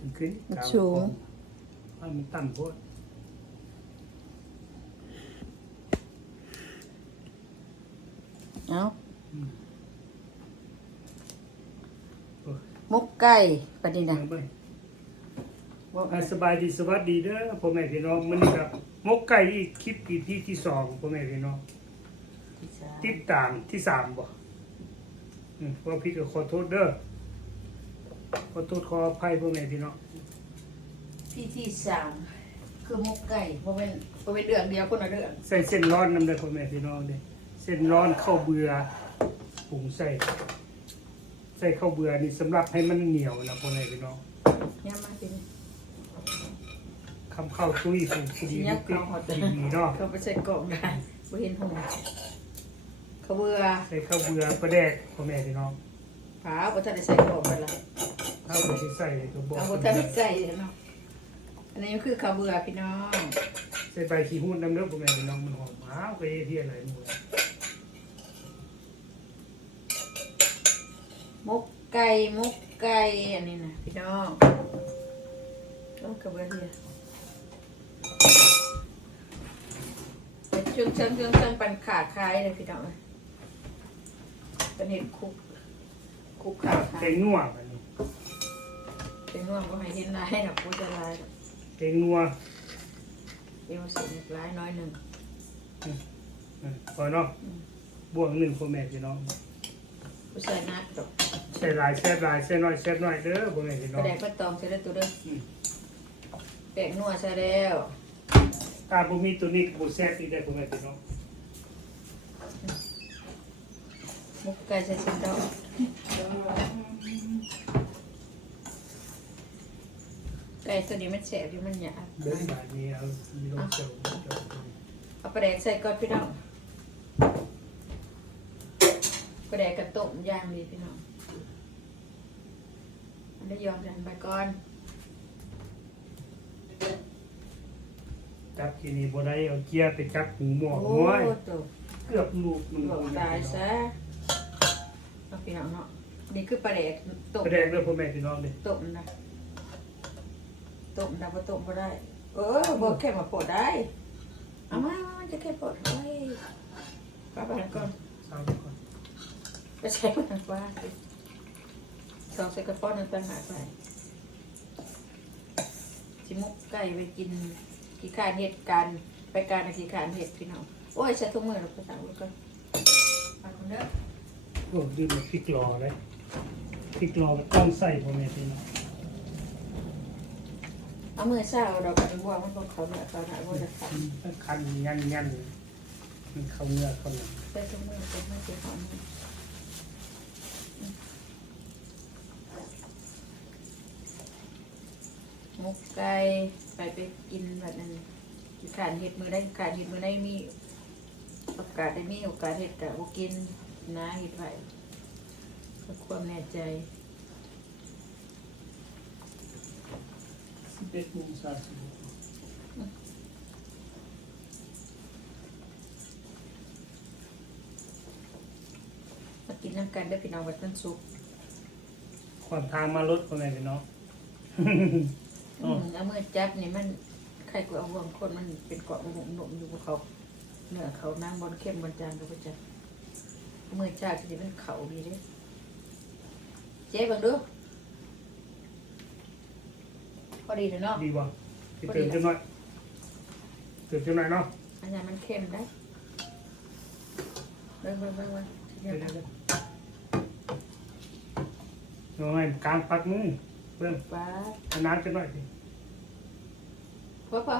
มันขึ้นมันกลาสูงถ้ามันต่ำโพดเอาอืมโอ้ยมกไก่ปานนี้นะเอาไปอ่าสบายดีสวัสดีเด้อพ่อแม่พี่น้องมันนี่ครับมกไก่อีกคลิปอีที่ที่สองพ่อแม่พี่น้อง ติดตามที่สามบ่อืมว่าพี่ก็ขอโทษเด้อ ขอโทษขออภัยพ่อแม่พี่น้องพี่ที่สามคือมกไก่เพราะเป็นเพราะเป็นเดืองเดียวคนละเดืองใส่เส้นร้อนนำเด้อพ่อแม่พี่น้องเด้อเส้นร้อนข้าวเบื่อปรุงใส่ใส่ข้าวเบื่อนี่สำหรับให้มันเหนียวนะพ่อแม่พี่น้องเนี่ยมาเป็นคำข้าวตุ้ยฟูฟูดีเนี่ยนิดเขาหมดดีเนาะเขาไปใส่กล่องได้บ่เห็นหัวเขาเบื่อใส่ข้าวเบื่อประแดกพ่อแม่พี่น้องผาบ่ทันได้ใส่กล่องไปละ ข้าวเบื่อที่ใส่ก็บอกเอาบ่ทันได้ใส่เนาะอันนี้คือเขาเบื่อพี่น้องใส่ใบขี้หุ่นน้ำเด้อพ่อแม่พี่น้องมันหอมอ้าวไปเที่ยอะไรหมดมกไก่มกไก่อันนี้นะพี่น้องโอ้กระเบื้อเฮียช่วงเชิงช่วงเชิงปันขาคายเลยพี่น้องเลยเป็นเห็ดคุกคุกขาคายเต็งนัวอันนี้เป็ นน่วงก็ให้เห็นลายหรอกกูจะลายหรอกเต็งนัวเอวสีลายน้อยหนึ่งอืมพอเนาะบวกหนึ่งพ่อแม่พี่น้องกูใส่นักดอกใส่หลายแซ่บหลายแซ่บน้อยแซ่บน้อยเด้อพ่อแม่พี่กน้อระงแดกก็ตองใส่ได้ตัวเด้ออืมแป้งนัวใส่แล้วถ้าบ่มีตัวนี้ก็บ่แซ่บอีกได้อพ่อแม่พี่น้องมุกไก่ใส่สิบดอกไก่ ตัวนี้มันแสบอยู่มันหยาบเดินบาดนี้เอามีลงเจียวเจียวเอาปลาแดกใส่ก่อนพี่น้องปลาแดกกระต้มย่างดีพี่น้องอันนี้ยอมดันไปก่อนจับทีนี้บ่ได้เอาเกียร์ไปจับหูหมอโอ้โอ้ยตัวเกือบลูกมันหลงตายซะเอาพี่น้องเนาะนี่คือปลาแดกต้มแสดงเด้อพ่อแม่พี่น้องเด้อต้มนะ ต้มนะพอต้มก็ได้ เออบอกแค่มาปดได้เอามามันจะแค่ปดไว้ป้าไปก่อนเศร้าก่อนไปใช้มันกว่าสองใส่กระป๋องนึงต่างหากไปชิมุกไก่ไปกินกี่ขานเห็ดกันไปการกี่ขานเห็ดพี่น้องโอ้ยใช้ทุกมือเราไปสั่งลูกกันไปคนเด้อโอ้ดื่มพริกรอเลยพริกรอก็ต้องใส่พ่อแม่พี่น้อง เอามือเศร้าเราไปบวกมันบอกเขาเนี่ยเขาหนาว่าจะขันคันยันยันมันเข้าเนื้อเข้าหนังไปทุกมือไปไม่เสียหอมมุกไก่ไปไปกินแบบนั้นกี่ขานเห็ดมือได้กี่ขานเห็ดมือได้มีโอกาสได้มีโอกาสเห็ดกับกินนะเห็ดไผ่ความแน่ใจ สิบ เอ็ดโมงสามสิบหกมากินน้ำกันได้อพี่น้องวันต้นสุกร์ความทางมารถพ่อแม่พี่น้อง อืมเอามือจับนี่มันใครกลัวเอาห่วงคนมันเป็นเกาะบุหนุ่มอยู่บนเขาเนื้อเขานั่งบนเข้มบนจานก็ไปจับเอามือจับสิมันเขาดีเด้อเจ๊เบังดูพ อดีเลยเนาะ ดีบ่ไปเติมจังหน่อยเติมจังหน่อยเนาะอันนี้มันเข้มได้เบิ่งเบิ่งเบิ่งเบิ่งเดี๋ยวเดี๋ยวเดี๋ยวเอาไงกลางปักมือเพื่อนป้าเอาน้ำจังหน่อยสิพอพอ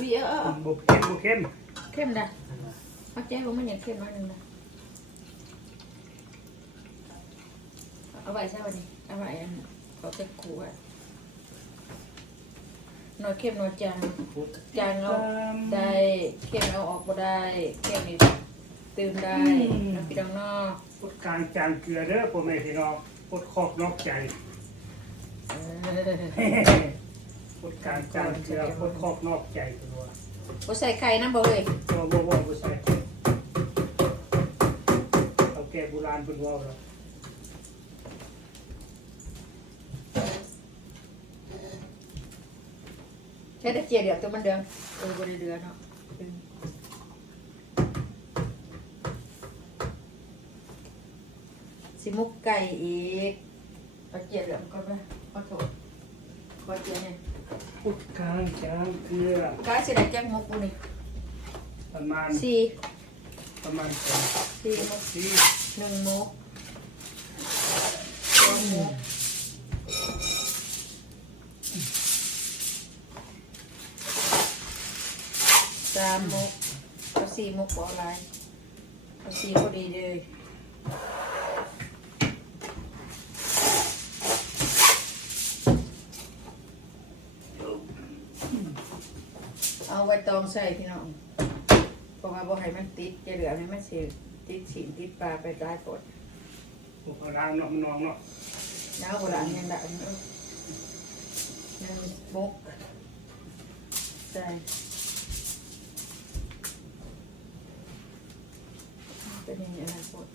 วิเออเออเออบ่เข้มบ่เข้มเข้มนะมักแจ้ผมมันยังเข้มน้อยหนึงนะเอาไว้ใช่วันนี้เอาไว้อันขอเต็กขวด หน่อยเข้มหน่อยจางจางเอาได้เข้มเอาออกก็ได้เข้มนี่ตื่มได้น้ำพี่น้องเนอกพดกลางจานเกลือเด้อพ่อแม่พี่น้องพดขอบนอกใจเออพดกลางจานเกลือพดขอบนอกใจตัวบ่ใส่ไข่น้ำบ่เอ้ยตัวบ่บ่บ่ใส่เอาแก่โบราณเพิ่นว่าแล้ว ค่ได้เจียเดียวตัวมันเดืองเออบริเดือเนาะอืมสิมุกไก่อีกเอาเจียเหลืองก็ไปขอโทษขอเจียเนี่ยพุดค้างช้างเกลือกายสิได้จักมุกกูนี่ประมาณสี่ประมาณสองสี่มุกสี่หนึ่งมุกสองมุกามมุกเอาสี่มุกเอาอะไรเอาสี่พอดีเลยเอาไว้ตองใส่พี่น้องเพราะว่าบ่ให้มันติดจะเหลือให้มันสิติดฉินติดปลาไปได้กดพวกร้างเนาะมันนองเนาะน้าโบราณยังได้เนาะนั่นมุกใส่ เป็นยังไงนะปด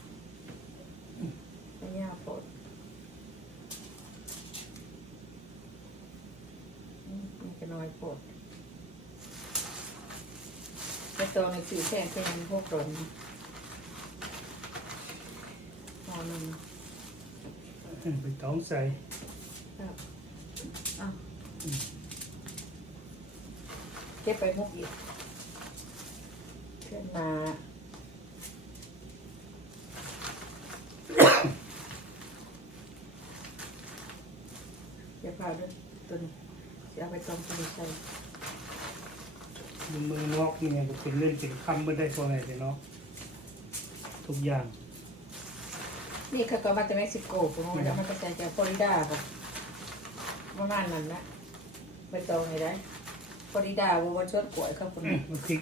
เป็นยาปดอืมมันจะน้อยปดไปตอนในสื่อแค่แค่พวกตนพอหนึ่งไปต้องใส่ครับอะเก็บไปมุกอีกขึ้นมา เดี๋ยวพาด้วยตัวนี้จะเอาไปตอมตัวนี้ใส่มือนอกเนี่ยก็เป็นเรื่องเป็นคำไม่ได้พอไงเนาะทุกอย่างนี่คือก็มาจากเม็กซิโกผมว่าจะมาจากจากฟลอริดาค่ะประมาณนั้นนะไปตองไงได้ฟลอริดาวัวชดกล้วยครับคุณอืมมันพริก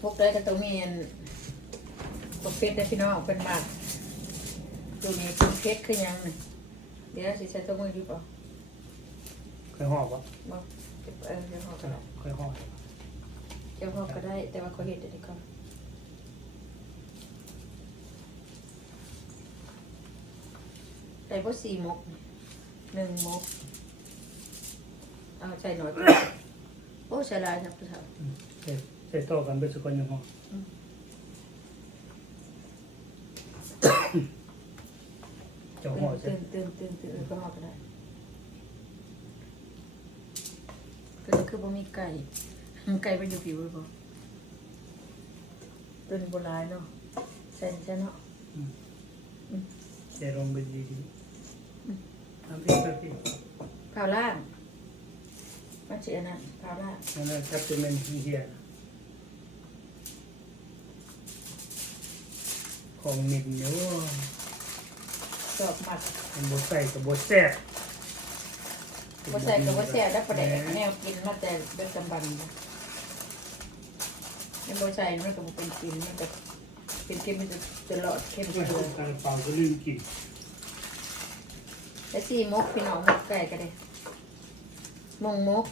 พวกได้ก็ต้องมีอันพวกเพชรได้พี่น้องเป็นมาก ตัวนี้เป็นเพชรคือยังนี่เดี๋ยวสิใช้ตัวมือดีป่ะเคยห่อปะบ่เออเดี๋ยวหอกก็ได้เคยห่อเดี๋ยวหอกก็ได้ แต่ว่าเขาเห็ดเดี๋ยวนี้ก่อนใส่พวกสี่มกหนึ่งมกเอาใส่หน่อยก็ได้โอ้ใส่หลายครับพี่สาวใส่ใส่ต่อกันไปสักคนยังห่อ จะห่อใช่ตื่นตื่นตื่นตื่นก็หอกก็ได้ก็คือบ่มีไก่ไก่มันอยู่ผิวหรือเปล่าตัวนี้โบราณเนาะใส่ใช่เนาะใส่ลงไปดีๆทำพริกแบบนี้ข้าวล่างมันเชื่อนะข้าวล่างนั่นแหละครับจะเป็นที่เฮียของหมิ่นเนาะ ดอกหมักมันบดใส่กับบดแซ่บบ่ใส่กับบ่แซ่บได้ประเดี๋ยวแนวกินมาแต่เดึกจำบันนี่บ่ใส่มันก็บ่เป็นกินมันก็เป็นเค็มมันจะจะหลอดเค็มไม่เกลืต้อองการเป่าก็ลืมกินแล้วสี่มกพี่น้องมกไก่ก็ได้มงมก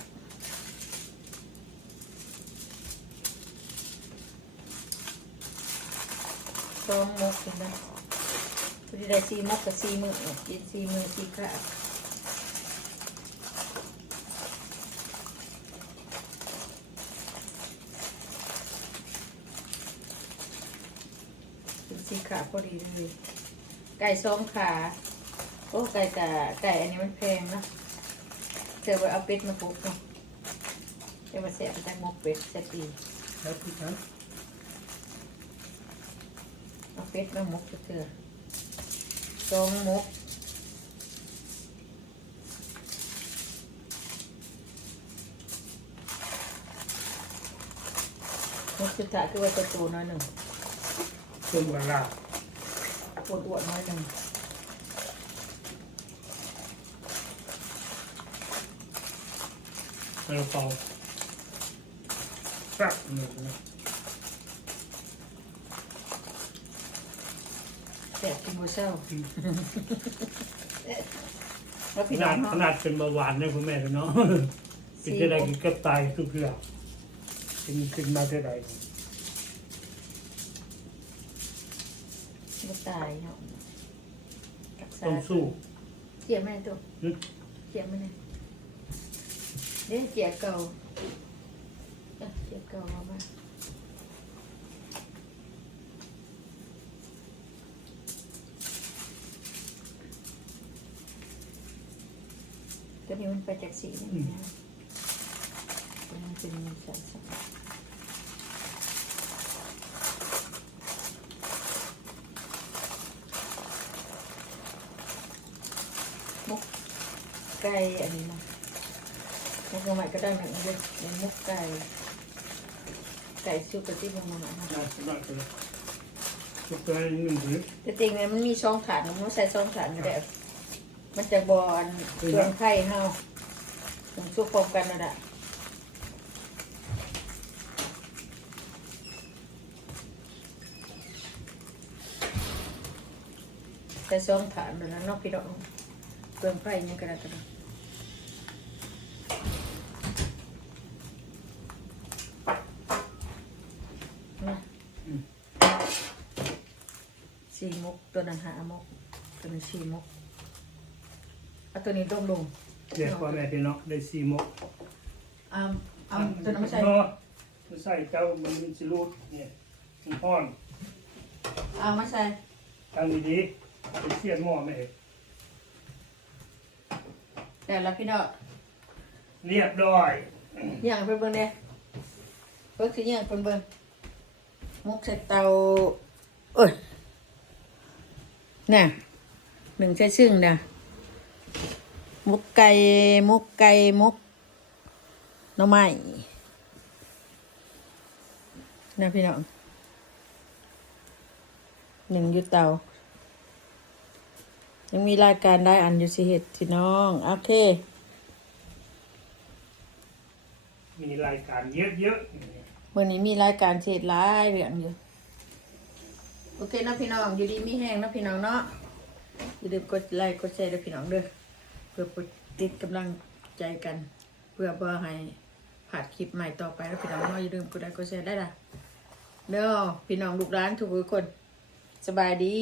สองมกเห็นไหม พอดีได้สี่มกกับสี่มือกินสี่มือสี่ข้าวเป็นสีขาพอดีเลยไก่สองขา โอ้ไก่กะไก่อันนี้มันแพงนะเจอไปเอาเป็ดมาปลูกเนาะเดี๋ยวมาเสียบจากหมกเป็ดเสียปีแล้วพี่ครับเอาเป็ดมาหมกเถื่อ สองหมกหมกสุดท้ายคือว่าตัวโตน้อยหนึ่งต้มกระลาบอ้วนอ้วนๆน้อยหนึ่งกระเป๋าสักหนึ่งนะ แต่กินบัวเช้าแล้วขพี่น้อนาดงขเนาะนาดเป็นเบาหวานเนี่ยคุณแม่เนาะกินเท่าไรกินก็ตายทุกเรื่องกินกินมาเท่าไรไม่ตายเนาะรักษาต้องสู้เจียไหมตัวหึเจียไหมเนี่ยเดี๋ยวเจียเก่าอะเจียเก่ามาบ้า ตัวนี้มันไปจากสีนี่นะตัวนี้เป็นสันสันมุกไก่อันนี้นะมุกใหม่ก็ได้เหมือนกันเลยเป็นมุกไก่ไก่ซุปกระติบลงมาหน่อยนะน่าสนุกเลยสุดท้ายหนึ่งหรือแต่จริงๆเนี่ยมันมีช่องฐานมันต้องใส่ช่องฐานก็ได้ มันจะบอลเครื่องไข่เฮาต้องซุปพร้อมกันนั่นแหละใส่ช่องฐานแล้วนะเนอกพี่น้องเครื่องไข่ยังกระดาษกระดาษนะสี่มุกตัวนั้นหามุกตัวนั้นสี่มุก เอาตัวนี้ต้มลงเดี๋ยวพ่อแม่พี่น้องได้ซีโมกเอาเอาตัวนั้นไม่ใส่เนาะมันใส่เจ้ามันมีสิรูดเนี่ยมันห้อนเอามาใส่ทางดีๆไปเสียนหม้อไม่เห็นแต่ละพี่น้องเรียบร้อยย่างเพิ่นเบิ่งเด้เพิ่นสิย่างเพิ่นเบิ่งมุกใส่เตาเอ้ยน่ะหนึ่งใส่ซึ่งน่ะ มุกไก่มุกไก่มุกหน่อไม้นะพี่น้องหนึ่งอยุเตา ยังมีรายการได้อันอยู่สิเห็ดพี่น้อง โอเค มีรายการเยอะวันนี้มีรายการเฉดหลายเรื่องอยู่โอเคนะพี่น้องอยู่ดีมีแห้งนะพี่น้องเนาะอย่าลืมกดไลค์กดแชร์ด้วยพี่น้องเด้อ เพื่อปติดกำลังใจกัน เพื่อบ่ให้ผ่านคลิปใหม่ต่อไปแล้วพี่น้องเนาะอย่าลืมกดไลค์กดแชร์ได้ละเด้อพี่น้องลูกร้านทุกคนสบายดี